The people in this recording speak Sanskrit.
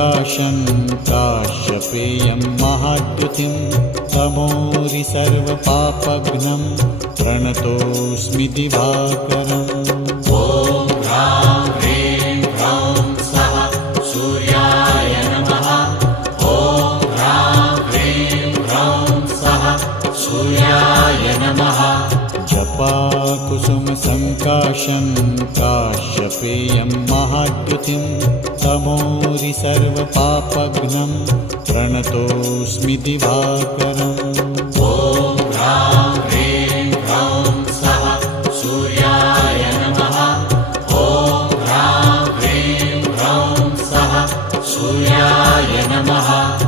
सङ्काशं काश्यपेयं महाद्युतिं तमोरि सर्वपापघ्नं प्रणतोऽस्मि दिवाकरम्। ॐ ह्रां ह्रीं ह्रौं स्वः सूर्याय नमः। ॐ ह्रां ह्रीं ह्रौं स्वः सूर्याय नमः। जपाकुसुमसङ्काशं काश्यपेयं महाद्युतिं तमोरि सर्वपापघ्नं प्रणतोऽस्मि दिवाकरम्।